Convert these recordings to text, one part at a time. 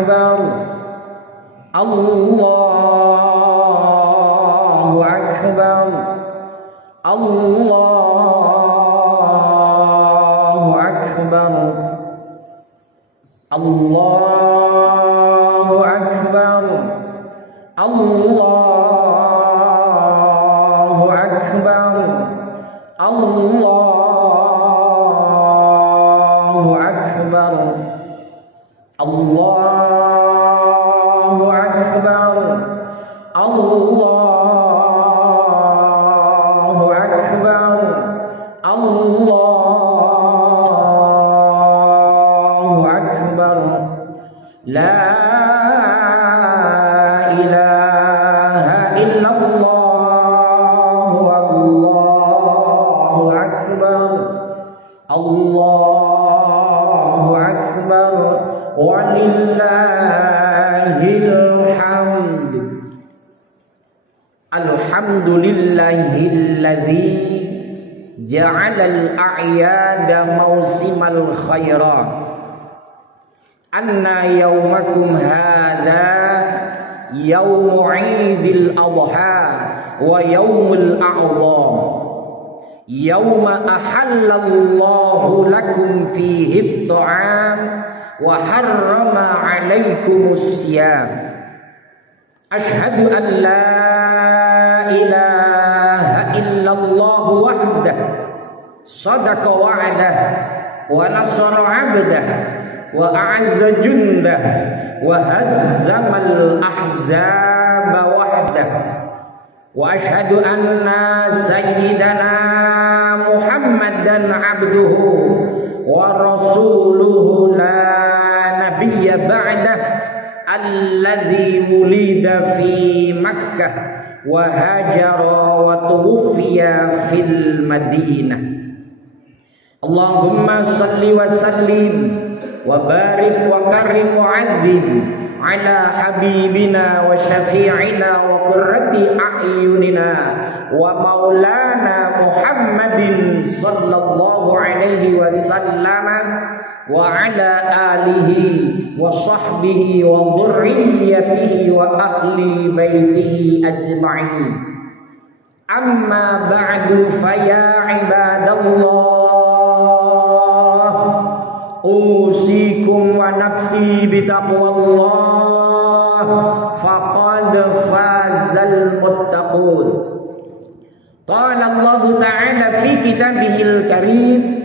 akbar. Allahu akbar. Allahu akbar. Allahu akbar. Allahu akbar. Allahu akbar. Allahu akbar. Allahu akbar. Allahu akbar. La ilaha illallah. Allahu akbar. Allahu akbar. Walillahil hamd. Alhamdulillahilladzi ja'alal a'yada mausimal khairat. Anna yawmakum hadha yawmu 'idil adha wa yawmul a'zam. Yawma ahallallahu lakum fihi at-ta'am wa harrama 'alaikumus siyam. Ashhadu an la ilaha illallah wahdah sadaqa wa'dah wa nasara 'abdah wa a'azza jundah wa hazzamal ahzaba wahdah. Wa ashhadu anna sayyidana Muhammadan 'abduhu wa rasuluhu la nabiyya ba'dah alladzi wulida fi Makkah wa hajara wa tuwfiya fil Madinah. Allahumma salli wa sallim wa barik wa karim wa 'azzim ala habibina wa syafi'ina wa qurrati a'yunina wa maulana Muhammadin sallallahu alaihi wasallam wa ala alihi wa sahbihi wa dhurriyyatihi wa ahli baitihi ajma'in. Amma ba'du fa ya ibadallah, usikum wa nafsi bitaqwallah, faqad fazal muttaqun. Qala Allah ta'ala fi kitabihil karim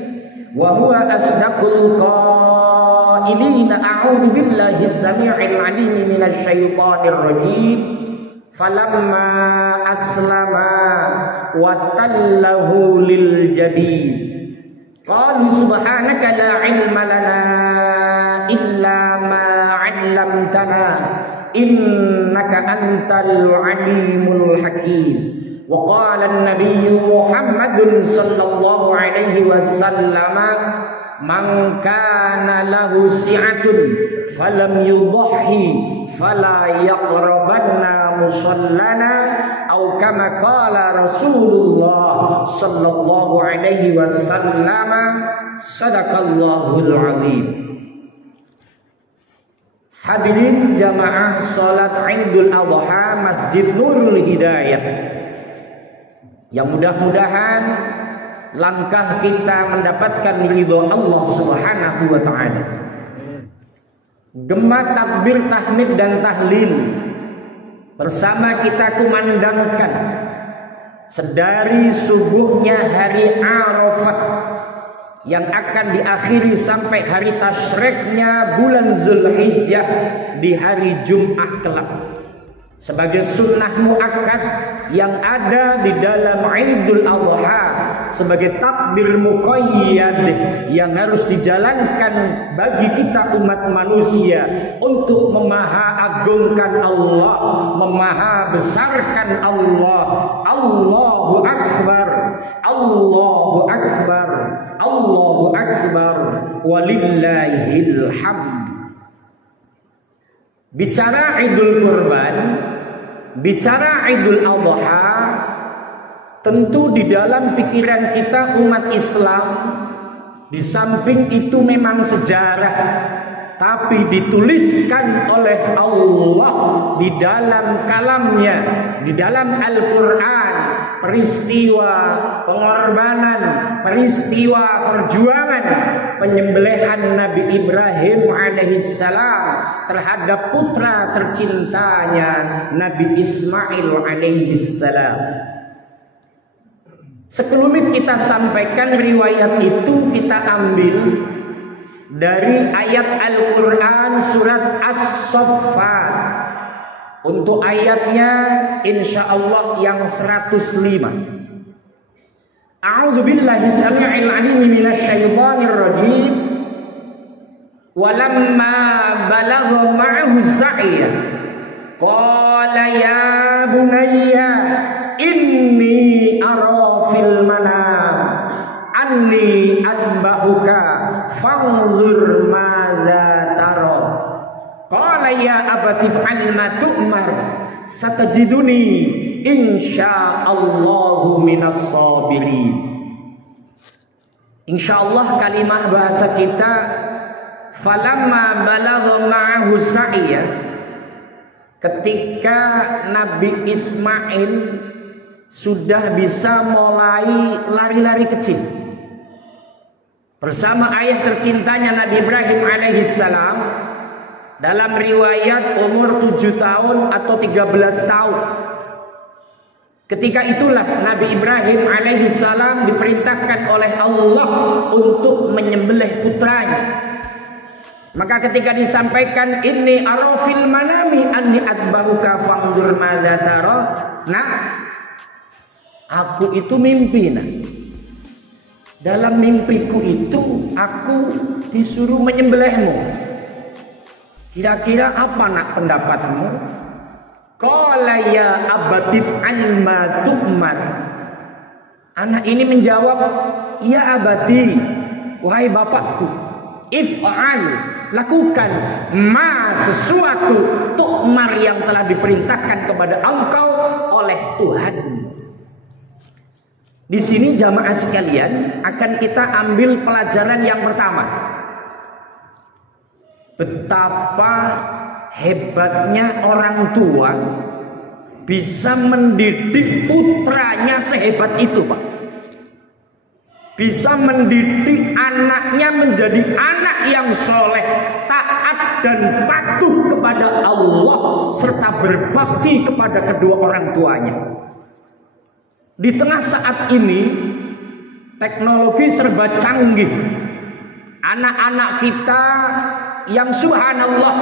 wa huwa asdaqul qailin. A'udzu billahi as-sami'il 'alim minasy syaithanir rajim. Falamma aslama wa tallahu lil jabin qalu subhanaka la ilma lana illa ma 'allamtana innaka antal alimul hakim. Wa qala an-nabiyyu Muhammadun sallallahu alaihi wasallam man kana lahu si'atun falam yudhhi fala yaqrabanna musallana aw kama qala Rasulullah sallallahu alaihi wasallam. Sadaqallahul azim. Hadirin jamaah salat Idul Adha Masjid Nurul Hidayah, yang mudah-mudahan langkah kita mendapatkan ridho Allah Subhanahu wa taala. Gema takbir, tahmid dan tahlil bersama kita kumandangkan sedari subuhnya hari Arafah yang akan diakhiri sampai hari tasyriknya bulan Zulhijjah di hari Jumat kelak, sebagai sunnah muakkad yang ada di dalam Idul Adha, sebagai takbir muqayyad yang harus dijalankan bagi kita umat manusia untuk memaha-agungkan Allah, memaha-besarkan Allah. Allahu Akbar, Allahu Akbar, Allahu Akbar, walillahil hamd. Bicara Idul Kurban, bicara Idul Adha, tentu di dalam pikiran kita umat Islam, di samping itu memang sejarah tapi dituliskan oleh Allah di dalam kalamnya, di dalam Al-Quran, peristiwa pengorbanan, peristiwa perjuangan penyembelihan Nabi Ibrahim alaihissalam terhadap putra tercintanya Nabi Ismail alaihissalam. Sekelumit kita sampaikan riwayat itu kita ambil dari ayat Al-Quran surat As-Saffat. Untuk ayatnya insyaallah yang 105. A'udzu billahi samii'il 'aliim minasyaitonir rajiim. Walamma balagha ma'ahu as-sa'ya qala ya bunayya inni ara fil manam anni adbahuka fanzur madza tara. Qala ya abati fa'al ma tu'mar satajiduni insyaallahu minas sabirin. Insyaallah kalimah bahasa kita falamma balagha ma'ahu sa'ya, ketika Nabi Ismail sudah bisa mulai lari-lari kecil bersama ayah tercintanya Nabi Ibrahim alaihissalam. Dalam riwayat umur 7 tahun atau 13 tahun. Ketika itulah Nabi Ibrahim alaihissalam diperintahkan oleh Allah untuk menyembelih putranya. Maka ketika disampaikan inni arafil manami anni adbahuka fanzur madza tara. Nah, aku itu mimpi. Nah, dalam mimpiku itu aku disuruh menyembelihmu. Kira-kira apa nak pendapatmu? Qala ya abatif an ma tu'mar. Anak ini menjawab, ya abadi, wahai bapakku, if'al, lakukan ma sesuatu tu'mar yang telah diperintahkan kepada engkau oleh Tuhan. Di sini jamaah sekalian akan kita ambil pelajaran yang pertama. Betapa hebatnya orang tua bisa mendidik putranya sehebat itu, Pak. Bisa mendidik anaknya menjadi anak yang soleh, taat dan patuh kepada Allah serta berbakti kepada kedua orang tuanya. Di tengah saat ini teknologi serba canggih. Anak-anak kita yang subhanallah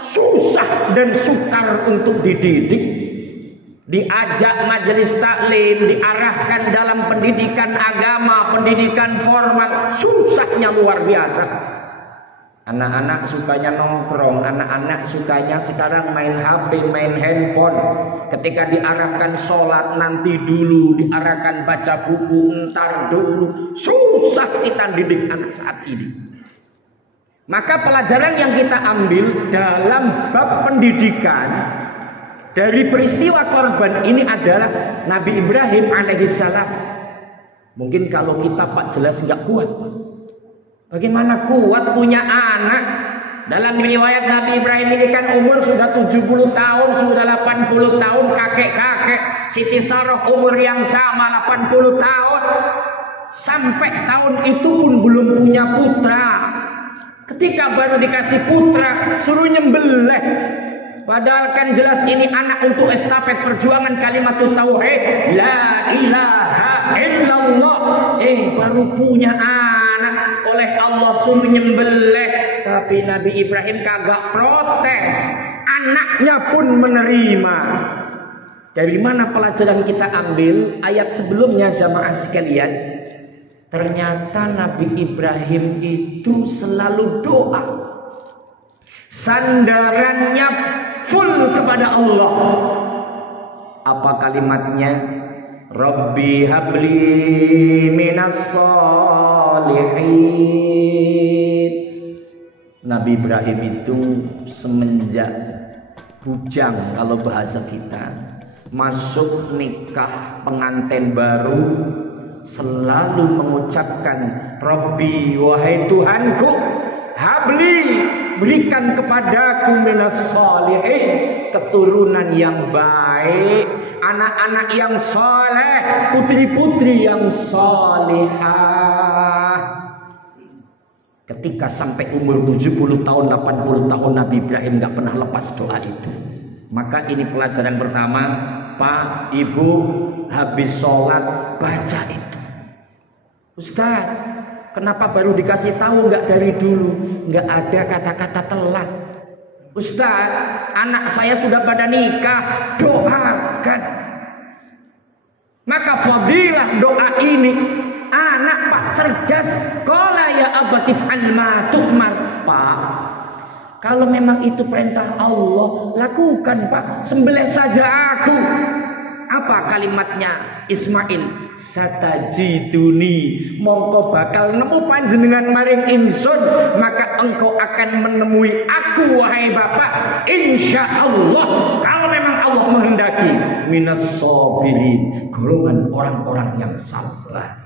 susah dan sukar untuk dididik, diajak majelis taklim, diarahkan dalam pendidikan agama, pendidikan formal, susahnya luar biasa. Anak-anak sukanya nongkrong, anak-anak sukanya sekarang main HP, main handphone. Ketika diarahkan sholat nanti dulu, diarahkan baca buku entar dulu. Susah kita didik anak saat ini. Maka pelajaran yang kita ambil dalam bab pendidikan dari peristiwa korban ini adalah Nabi Ibrahim alaihissalam. Mungkin kalau kita Pak jelas nggak kuat. Bagaimana kuat punya anak? Dalam riwayat Nabi Ibrahim ini kan umur sudah 70 tahun, sudah 80 tahun, kakek-kakek. Siti Sarah umur yang sama 80 tahun. Sampai tahun itu pun belum punya putra. Ketika baru dikasih putra, suruh nyembelih. Padahal kan jelas ini anak untuk estafet perjuangan kalimatut tauhid, la ilaha illallah. Baru punya anak, oleh Allah suruh nyembelih. Tapi Nabi Ibrahim kagak protes, anaknya pun menerima. Dari mana pelajaran kita ambil? Ayat sebelumnya jamaah sekalian. Ternyata Nabi Ibrahim itu selalu doa. Sandarannya full kepada Allah. Apa kalimatnya? Rabbi habli minas sholihin. Nabi Ibrahim itu semenjak bujang kalau bahasa kita, masuk nikah pengantin baru, selalu mengucapkan Rabbi, wahai Tuhanku, habli, berikan kepadaku minas sholihin, keturunan yang baik, anak-anak yang soleh, putri-putri yang solihah. Ketika sampai umur 70 tahun, 80 tahun, Nabi Ibrahim gak pernah lepas doa itu. Maka ini pelajaran pertama, Pak, Ibu, habis sholat baca itu. Ustaz, kenapa baru dikasih tahu nggak dari dulu? Nggak ada kata-kata telat. Ustaz, anak saya sudah pada nikah, doakan. Maka fadilah doa ini, anak Pak cerdas. Qala ya abatif alma tu'mar. Pak, kalau memang itu perintah Allah, lakukan Pak, sembelih saja aku. Apa kalimatnya Ismail? Satajiduni, mongko bakal nemu panjenengan maring ingsun, maka engkau akan menemui aku wahai bapak, insya Allah, kalau memang Allah menghendaki, minas sabirin, golongan orang-orang yang sabar.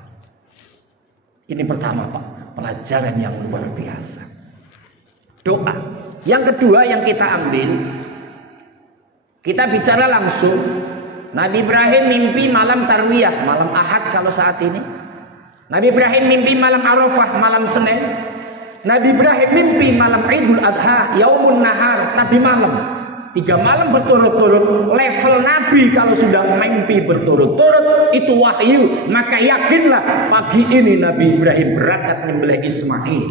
Ini pertama Pak, pelajaran yang luar biasa, doa. Yang kedua yang kita ambil, kita bicara langsung. Nabi Ibrahim mimpi malam tarwiyah, malam Ahad kalau saat ini. Nabi Ibrahim mimpi malam Arafah, malam Senin. Nabi Ibrahim mimpi malam Idul Adha, Yaumun Nahar, Nabi malam. 3 malam berturut-turut. Level Nabi kalau sudah mimpi berturut-turut itu wahyu. Maka yakinlah pagi ini Nabi Ibrahim berangkat menyembelih Ismail.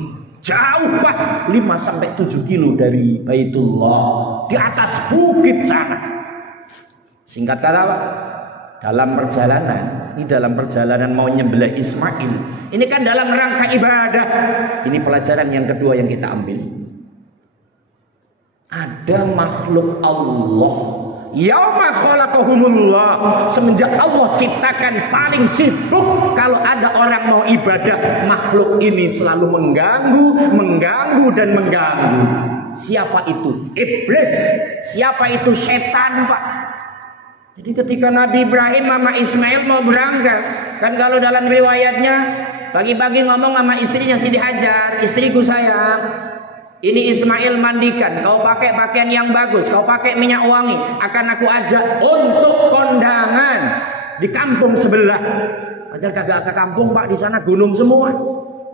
Jauh Pak, 5-7 kilo dari Baitullah, di atas bukit sana. Singkat kata Pak, dalam perjalanan mau nyembelih Ismail, ini kan dalam rangka ibadah. Ini pelajaran yang kedua yang kita ambil. Ada makhluk Allah, yauma khalaqahumullah, semenjak Allah ciptakan paling sibuk kalau ada orang mau ibadah, makhluk ini selalu mengganggu dan mengganggu. Siapa itu? Iblis. Siapa itu? Setan Pak. Jadi ketika Nabi Ibrahim sama Ismail mau berangkat, kan kalau dalam riwayatnya pagi-pagi ngomong sama istrinya Siti Hajar, istriku sayang, ini Ismail mandikan, kau pakai pakaian yang bagus, kau pakai minyak wangi, akan aku ajak untuk kondangan di kampung sebelah. Padahal kagak ke kampung Pak, di sana gunung semua.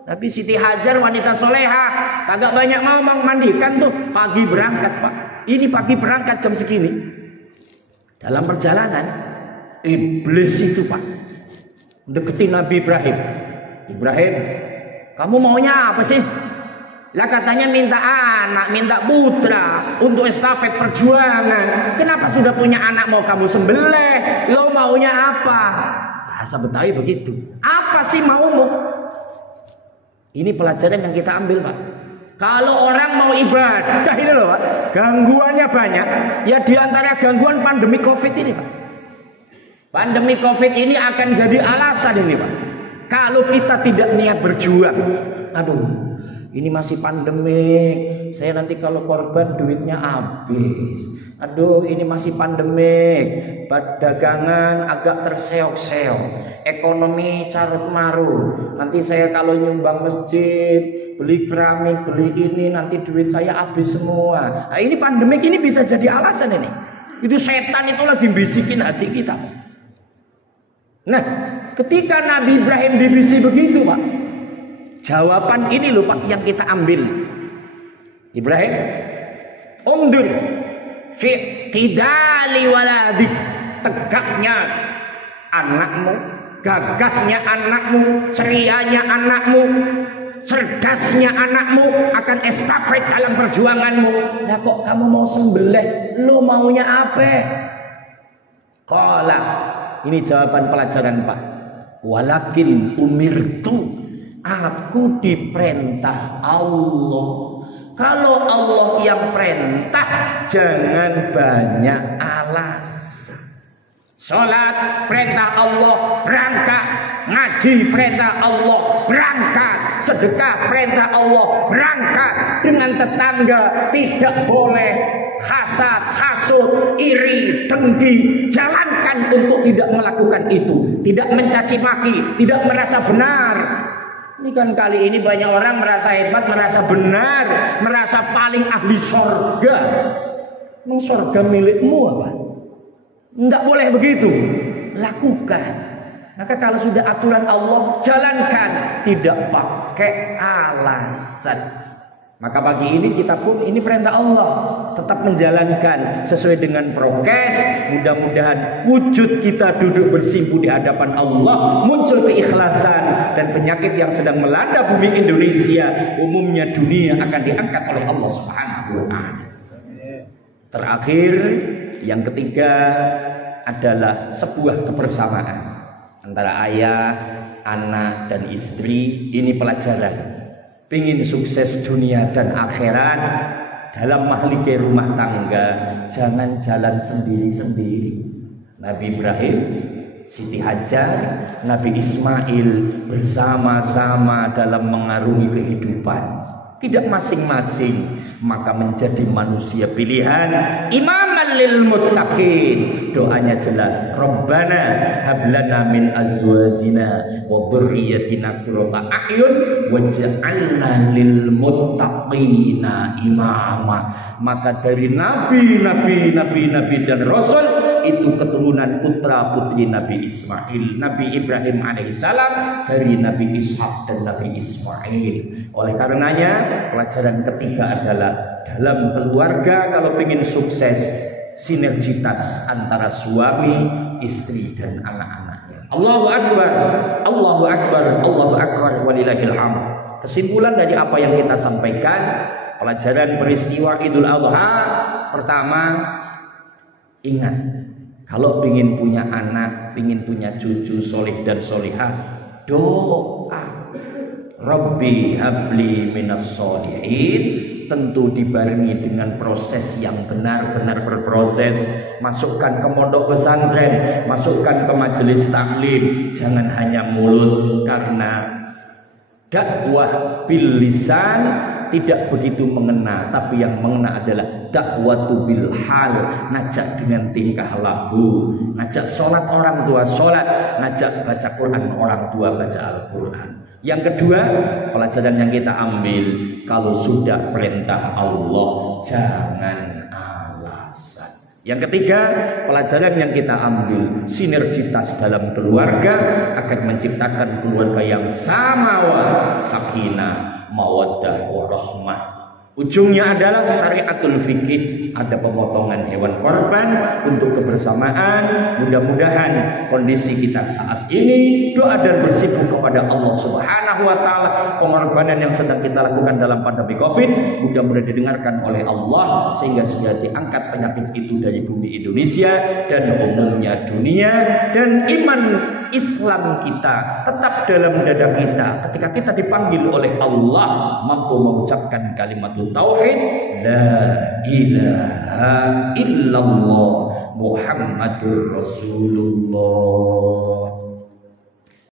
Tapi Siti Hajar wanita soleha, kagak banyak ngomong, mandikan tuh pagi berangkat Pak. Ini pagi berangkat jam segini. Dalam perjalanan, iblis itu Pak deketin Nabi Ibrahim. Ibrahim, kamu maunya apa sih? Lah katanya minta anak, minta putra untuk estafet perjuangan. Kenapa sudah punya anak mau kamu sembelih? Lo maunya apa? Bahasa Betawi begitu. Apa sih maumu? Ini pelajaran yang kita ambil Pak. Kalau orang mau ibadah ini loh Pak, gangguannya banyak. Ya diantara gangguan pandemi Covid ini Pak. Pandemi Covid ini akan jadi alasan ini Pak. Kalau kita tidak niat berjuang, aduh, ini masih pandemi, saya nanti kalau korban duitnya habis. Aduh, ini masih pandemi, dagangan agak terseok-seok, ekonomi carut marut. Nanti saya kalau nyumbang masjid, beli keramik, beli ini, nanti duit saya habis semua. Nah, ini pandemik ini bisa jadi alasan ini. Itu setan itu lagi bisikin hati kita. Nah, ketika Nabi Ibrahim dibisi begitu Pak, jawaban ini loh Pak yang kita ambil. Ibrahim, umdur fi qidali waladik, tegaknya anakmu, gagahnya anakmu, cerianya anakmu, cerdasnya anakmu akan estafet dalam perjuanganmu. Nah kok kamu mau sembelih? Lu maunya apa? Qala, ini jawaban pelajaran Pak. Walakin umirtu, aku diperintah Allah. Kalau Allah yang perintah, jangan banyak alasan. Sholat perintah Allah, berangkat. Ngaji perintah Allah, berangkat. Sedekah perintah Allah, berangkat. Dengan tetangga tidak boleh hasad, hasud, iri, dengki. Jalankan untuk tidak melakukan itu. Tidak mencaci maki, tidak merasa benar. Ini kan kali ini banyak orang merasa hebat, merasa benar, merasa paling ahli sorga. Emang sorga milikmu apa? Enggak boleh begitu. Lakukan. Maka kalau sudah aturan Allah, jalankan. Tidak pakai alasan. Maka pagi ini kita pun, ini perintah Allah, tetap menjalankan sesuai dengan prokes. Mudah-mudahan wujud kita duduk bersimpu di hadapan Allah, muncul keikhlasan, dan penyakit yang sedang melanda bumi Indonesia, umumnya dunia, akan diangkat oleh Allah Subhanahu wa Ta'ala. Terakhir, yang ketiga adalah sebuah kebersamaan antara ayah, anak, dan istri. Ini pelajaran. Ingin sukses dunia dan akhirat dalam mahligai rumah tangga, jangan jalan sendiri-sendiri. Nabi Ibrahim, Siti Hajar, Nabi Ismail bersama-sama dalam mengarungi kehidupan. Tidak masing-masing, maka menjadi manusia pilihan, imaman lil muttaqin. Doanya jelas, Rabbana hablana min azwajina wa dzurriyyatina qurrata a'yun waj'alna lil muttaqina imama. Maka dari nabi dan rasul itu keturunan putra putri Nabi Ismail, Nabi Ibrahim alaihissalam dari Nabi Ishak dan Nabi Ismail. Oleh karenanya pelajaran ketiga adalah dalam keluarga kalau ingin sukses, sinergitas antara suami, istri, dan anak-anaknya. Allahu Akbar, Allahu Akbar, Allahu Akbar, walillahil hamd. Kesimpulan dari apa yang kita sampaikan, pelajaran peristiwa Idul Adha, pertama, ingat, kalau ingin punya anak, ingin punya cucu solih dan solihah, doa. Rabbi habli minas solihin, tentu dibarengi dengan proses yang benar-benar berproses. Masukkan ke pondok pesantren, masukkan ke majelis taklim, jangan hanya mulut, karena dakwah bil lisan tidak begitu mengena, tapi yang mengena adalah dakwatu bil hal, ngajak dengan tingkah laku, ngajak sholat orang tua sholat, ngajak baca Quran orang tua baca Al-Quran. Yang kedua, pelajaran yang kita ambil, kalau sudah perintah Allah, jangan alasan. Yang ketiga, pelajaran yang kita ambil, sinergitas dalam keluarga akan menciptakan keluarga yang samawa, sakinah, mawaddah, warahmah. Ujungnya adalah syariatul fikih, ada pemotongan hewan korban untuk kebersamaan. Mudah-mudahan kondisi kita saat ini, doa dan bersyukur kepada Allah Subhanahu wa Ta'ala, pengorbanan yang sedang kita lakukan dalam pandemi Covid, mudah-mudahan didengarkan oleh Allah sehingga sudah diangkat penyakit itu dari bumi Indonesia dan umumnya dunia, dan iman Islam kita tetap dalam dada kita ketika kita dipanggil oleh Allah, mampu mengucapkan kalimat tauhid, la ilaha illallah Muhammadur Rasulullah.